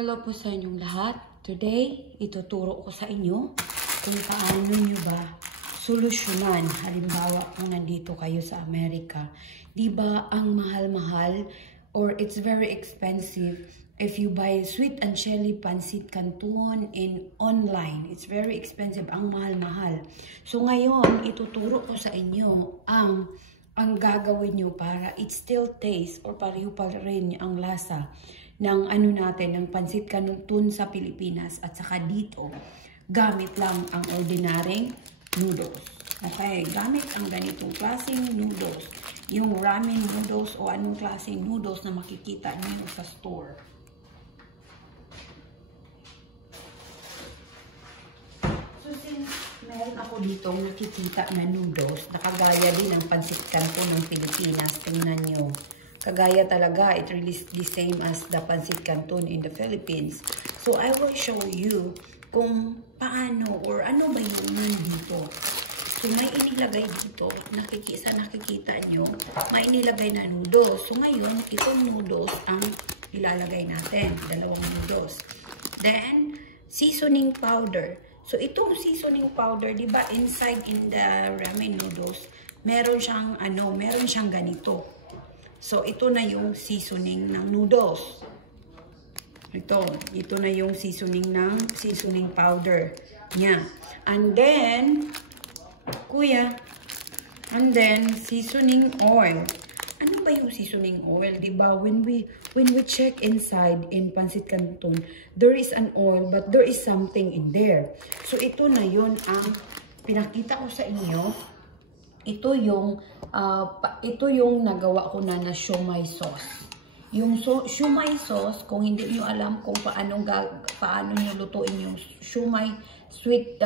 Hello po sa inyong lahat. Today, ituturo ko sa inyo kung paano nyo ba solusyonan. Halimbawa, kung nandito kayo sa Amerika, di ba ang mahal-mahal or it's very expensive if you buy sweet and chili Pancit Canton in online. It's very expensive, ang mahal-mahal. So ngayon, ituturo ko sa inyo ang gagawin nyo para it still taste or pareho pa rin ang lasa ng ng Pancit Canton sa Pilipinas at saka dito, gamit lang ang ordinaryong noodles. Okay, gamit ang ganitong klaseng noodles. Yung ramen noodles o anong klaseng noodles na makikita niyo sa store. So since meron ako dito nakikita na noodles, nakagaya din ng Pancit Canton ng Pilipinas, tingnan nyo. Kagaya talaga, it really is the same as the Pancit Canton in the Philippines. So, I will show you kung paano or ano ba yung nandito. So, may inilagay dito, nakikita nyo, may inilagay na noodles. So, ngayon, itong noodles ang ilalagay natin, dalawang noodles. Then, seasoning powder. So, itong seasoning powder, di ba, inside in the ramen noodles, meron siyang ganito. So, ito na yung seasoning ng noodles. Ito na yung seasoning powder niya. And then, seasoning oil. Ano ba yung seasoning oil? Diba? When we check inside in Pancit Canton, there is an oil, but there is something in there. So, ito na yun ang pinakita ko sa inyo. Ito yung nagawa ko na siomai sauce. Yung siomai sauce, kung hindi niyo alam kung paano niyo lutuin yung siomai sweet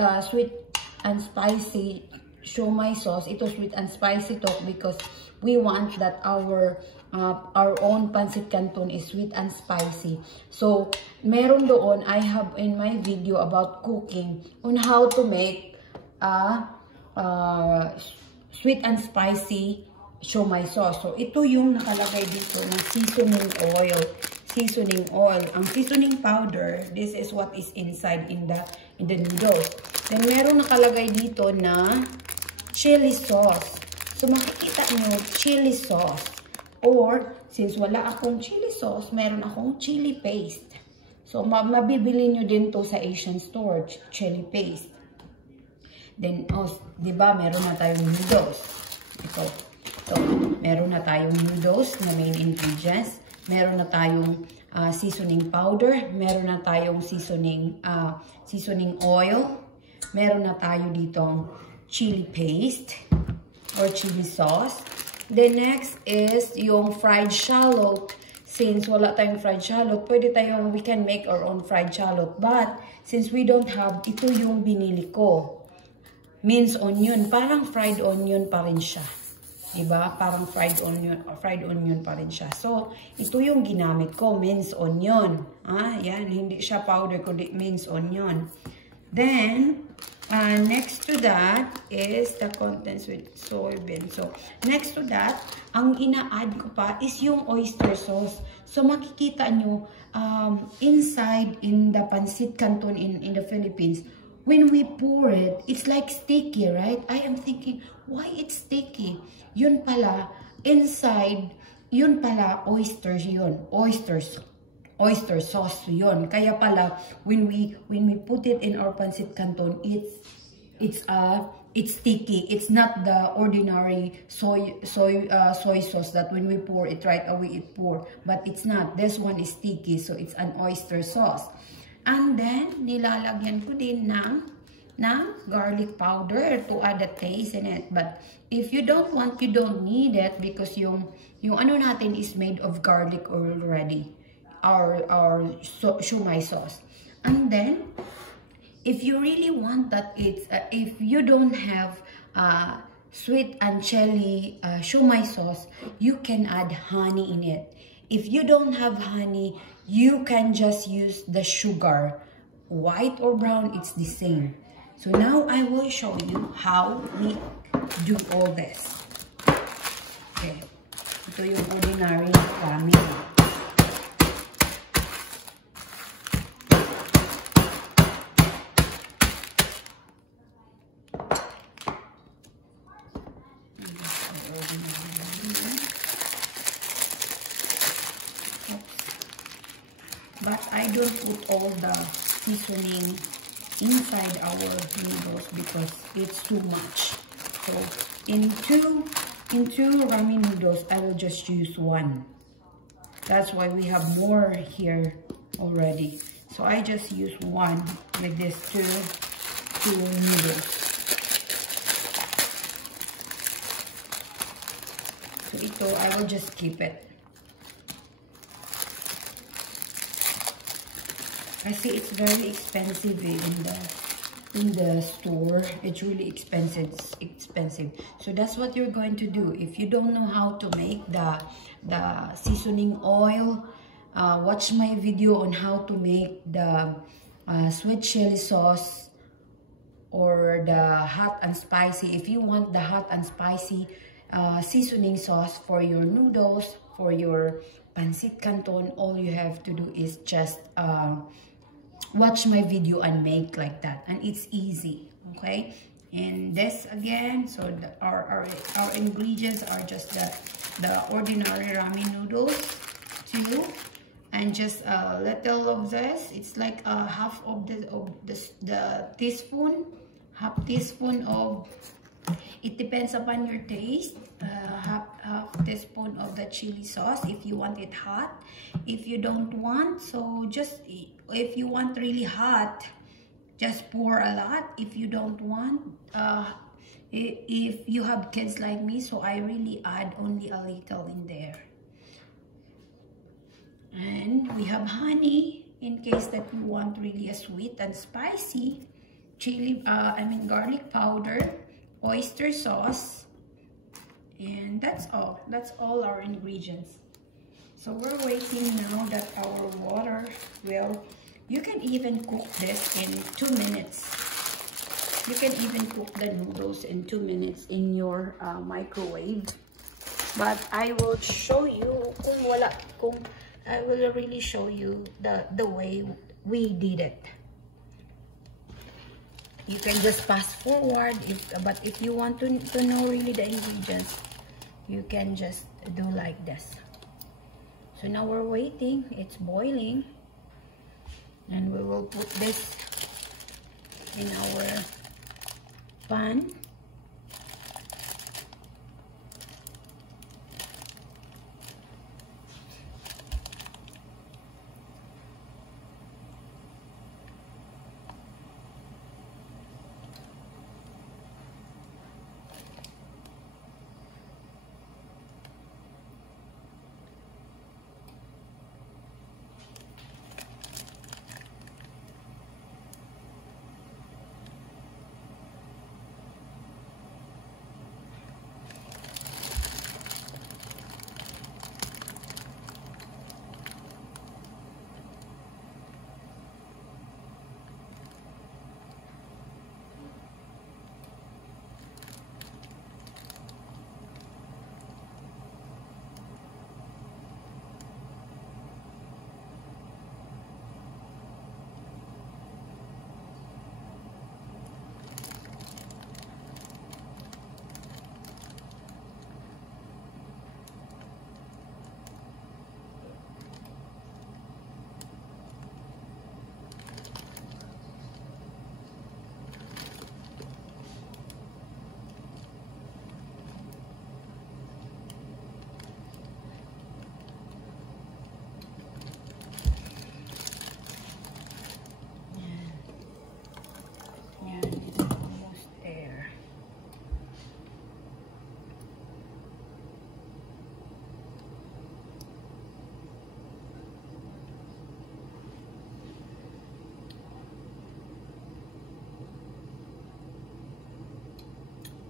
and spicy siomai sauce. Ito sweet and spicy to because we want that our own Pancit Canton is sweet and spicy. So, meron doon, I have in my video about cooking on how to make sweet and spicy siomai sauce. So, ito yung nakalagay dito ng seasoning oil. Ang seasoning powder, this is what is inside in the noodles. Then, meron nakalagay dito na chili sauce. So, makikita nyo, chili sauce. Or, since wala akong chili sauce, meron akong chili paste. So, mabibili nyo din to sa Asian store, chili paste. Then, diba, meron na tayong noodles. Ito. So, meron na tayong noodles na main ingredients. Meron na tayong seasoning powder. Meron na tayong seasoning oil. Meron na tayo ditong chili paste or chili sauce. The next is yung fried shallot. Since wala tayong fried shallot, we can make our own fried shallot. But, since we don't have, ito yung binili ko. Minced onion, parang fried onion pa rin siya. Diba? Parang fried onion pa rin siya. So, ito yung ginamit ko, minced onion. Yan, hindi siya powder, kundi minced onion. Then, next to that is the contents with soybean. So, next to that, ang ina-add ko pa is yung oyster sauce. So, makikita nyo, inside in the Pancit Canton in the Philippines, when we pour it, it's like sticky, right? I am thinking, why it's sticky? Yun pala, inside, yun pala, oysters yun. Oyster sauce yun. Kaya pala, when we put it in our Pancit Canton, it's sticky. It's not the ordinary soy sauce that when we pour it right away, it pour. But it's not. This one is sticky, so it's an oyster sauce. And then, nilalagyan ko din ng garlic powder to add a taste in it. But if you don't want, you don't need it because yung ano natin is made of garlic already. Our siomai sauce. And then, if you really want that, if you don't have sweet and chili siomai sauce, you can add honey in it. If you don't have honey, you can just use the sugar. White or brown, it's the same. So now I will show you how we do all this. Okay. Ito yung ordinary ramen. I don't put all the seasoning inside our noodles because it's too much. So in two ramen noodles, I will just use one. That's why we have more here already. So I just use one with this two noodles. So ito, I will just keep it. I see it's very expensive in the store. It's really expensive. So that's what you're going to do. If you don't know how to make the seasoning oil, watch my video on how to make the sweet chili sauce or the hot and spicy. If you want the hot and spicy seasoning sauce for your noodles, for your Pancit Canton, all you have to do is just watch my video and make like that, and it's easy. Okay, and this again, so our ingredients are just the ordinary ramen noodles too, and just a little of this. It's like half of the teaspoon, half teaspoon of, it depends upon your taste, half teaspoon of the chili sauce if you want it hot. If you don't want, so just, if you want really hot, just pour a lot. If you don't want, if you have kids like me, so I really add only a little in there. And we have honey in case that you want really a sweet and spicy. Chili, garlic powder, oyster sauce, and that's all. That's all our ingredients. So we're waiting now that our water will, you can even cook this in 2 minutes. You can even cook the noodles in 2 minutes in your microwave. But I will show you I will really show you the way we did it. You can just fast forward, but if you want to know really the ingredients, you can just do like this. So now we're waiting, it's boiling, and we will put this in our pan.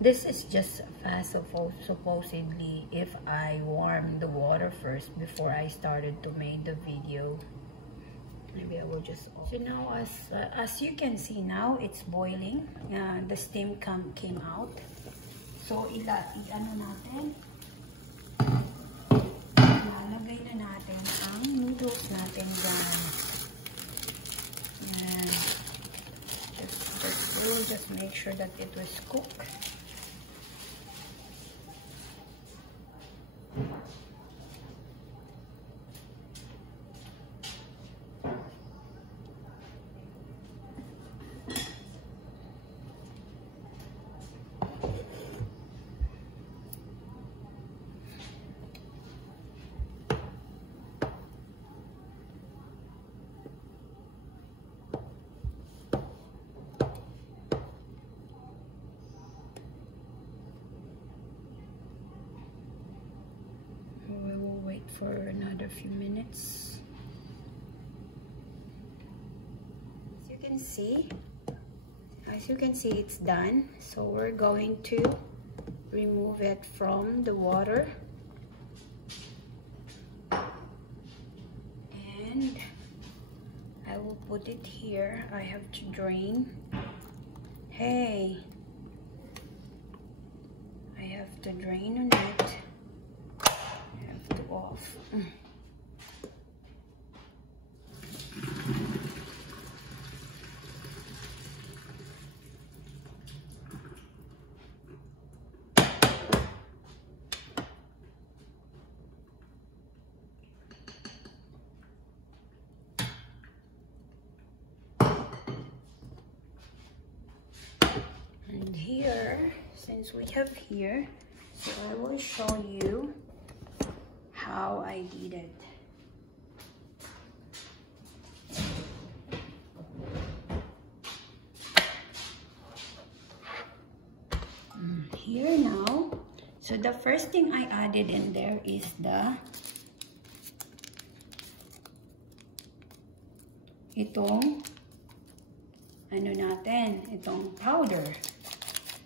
This is just fast, supposedly, if I warm the water first before I started to make the video. Maybe I will just open. So now, as you can see now, it's boiling. The steam came out. So i-ano natin? Lalagay na natin ang noodles natin dyan. And we'll just make sure that it was cooked. for another few minutes. As you can see, it's done. So we're going to remove it from the water. And I will put it here. I have to drain. Hey, I have to drain on it. I have to off. And here, since we have here, so I will show you how I did it. Here now, so the first thing I added in there is itong powder.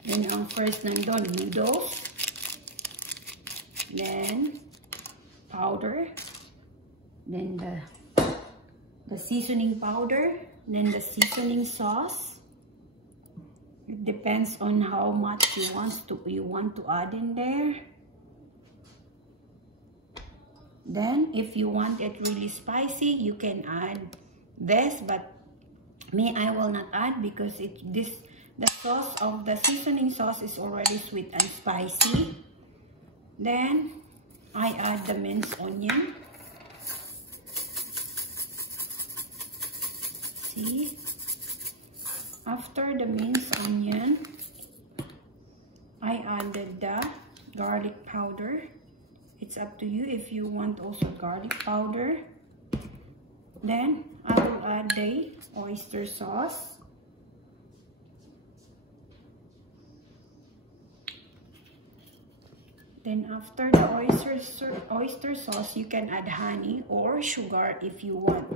Then ang first nandun, noodles, then powder, then the seasoning powder, then the seasoning sauce. It depends on how much you want to add in there. Then if you want it really spicy, you can add this, but me, I will not add because the sauce of the seasoning sauce is already sweet and spicy. Then I add the minced onion. See? After the minced onion, I added the garlic powder. It's up to you if you want also garlic powder. Then I will add the oyster sauce. Then after the oyster sauce, you can add honey or sugar if you want.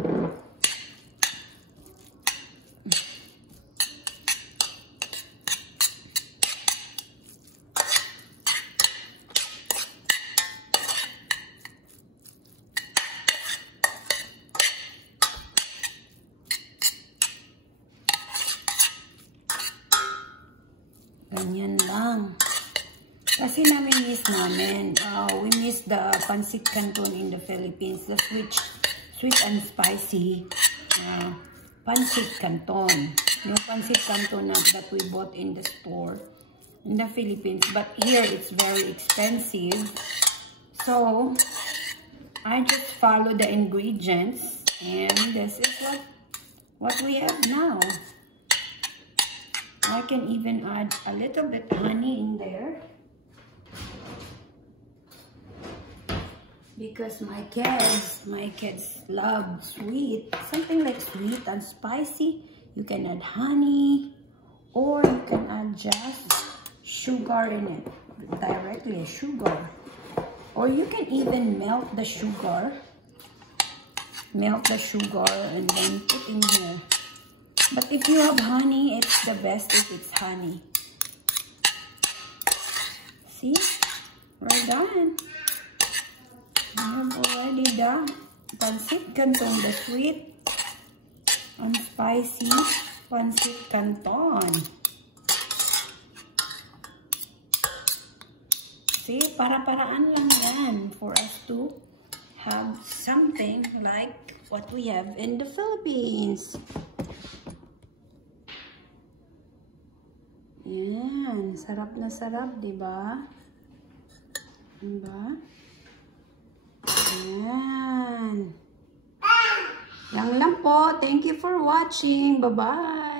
Ganyan lang. Kasi nami-miss namin. We miss the Pancit Canton in the Philippines. The sweet and spicy Pancit Canton. Yung Pancit Canton that we bought in the store in the Philippines. But here, it's very expensive. So, I just follow the ingredients. And this is what we have now. I can even add a little bit honey in there. Because my kids love sweet. Something like sweet and spicy. You can add honey. Or you can add just sugar in it. Directly sugar. Or you can even melt the sugar. Melt the sugar and then put in here. But if you have honey, it's the best if it's honey. See? We're done. I have already the Pancit Canton, the sweet and spicy Pancit Canton. See? Para-paraan lang yan for us to have something like what we have in the Philippines. Yan, sarap na sarap, diba? Diba? Yan. Yan lang po. Thank you for watching. Bye-bye.